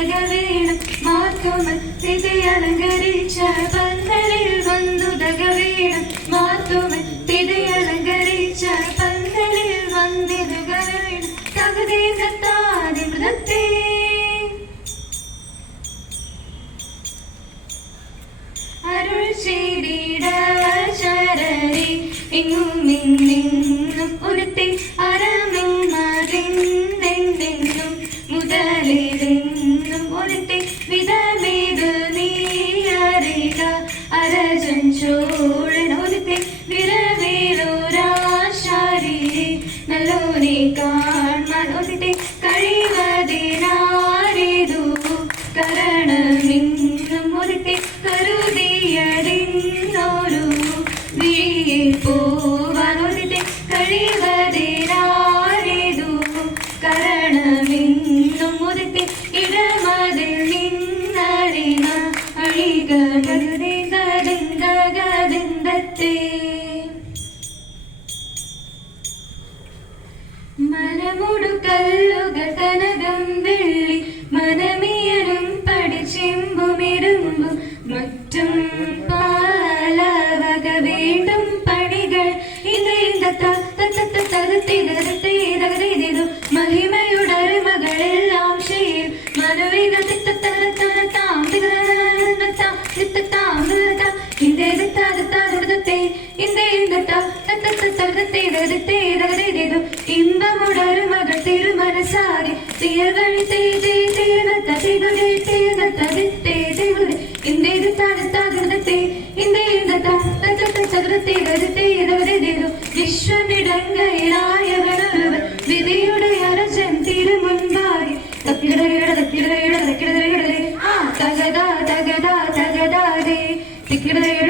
വന്നുതക വേണം മാർത്തോമൽ അലങ്കരിച്ച പന്തലിൽ വന്നുതക വേണം മാർത്തോമൽ അലങ്കരിച്ച പന്തലിൽ വന്നിതക വേണം തകതീനത്താതി മൃതത്തെ. അരുൾ ചെയ്തിട ശരണി എങ്ങും കരണമിന്നും ഒരുത്തി ഇടമതിൽ നിന്നറിന അഴികളുടെ ഗതിന്തഗതിന്തത്തെ മനമുടു കല്ലുകൾ കനകം വെള്ളി മനമിയനും പഠിച്ചെമ്പുമിരുമ്പും മറ്റും പാലാവക വീണ്ടും പണികൾ മഹിമയുടരുമകളെല്ലാം ഇമ്പമുടരുമകൾ തിരുമനസാകെ തീർവഴി തേജേ തീർത്ത തികുതി തീർത്ത വിത്തേ തികുതി ഇന്ത്യത്തെ തടുത്താകൃതത്തെ ഇന്ത്യത്തെ ചതുരത്തെ ഗതിത്തെ ഇടവരുതേതു വിശ്വമിടങ്കയിലായവരൊരുവൻ വിധിയുടെ അരജൻ തിരുമുൻപാകെ തക്കിടയുടെ തക്കിടയുടെ തക്കിടയുടെ ആ തകതാ തകതാ തകതാതെ തിക്കിടയുടെ തിക്കിടയുടെ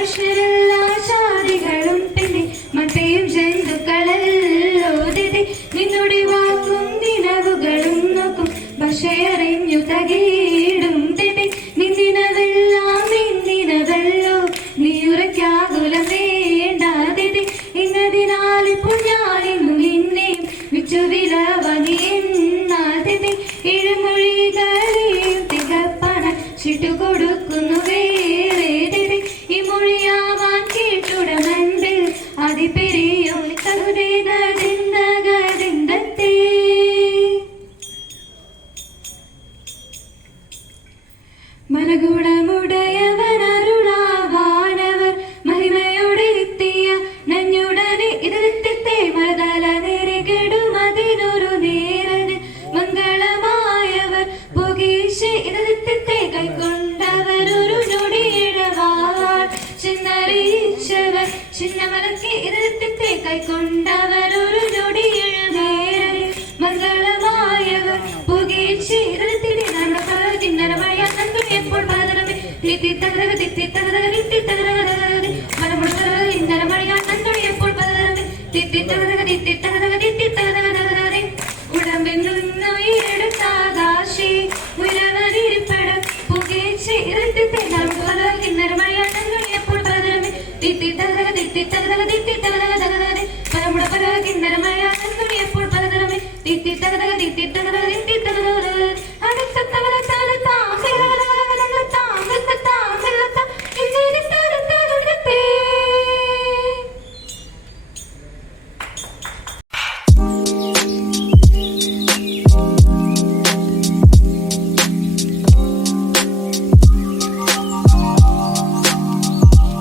finish knitting? ചിന്നമലക്കി ഇരുത്തിത്തെ കൈക്കൊണ്ടവരൊരു ജോടി നേരന് മംഗളമായവർ പുകീശ് ഇതിലെത്തിനെ നമ്മുടെ പല ചിന്നര മഴ എപ്പോൾ പലതരമേ തിത്തി തകരക തിത്തി തകരക തിത്തി തകരക മനം തിത്തി って言っ、だ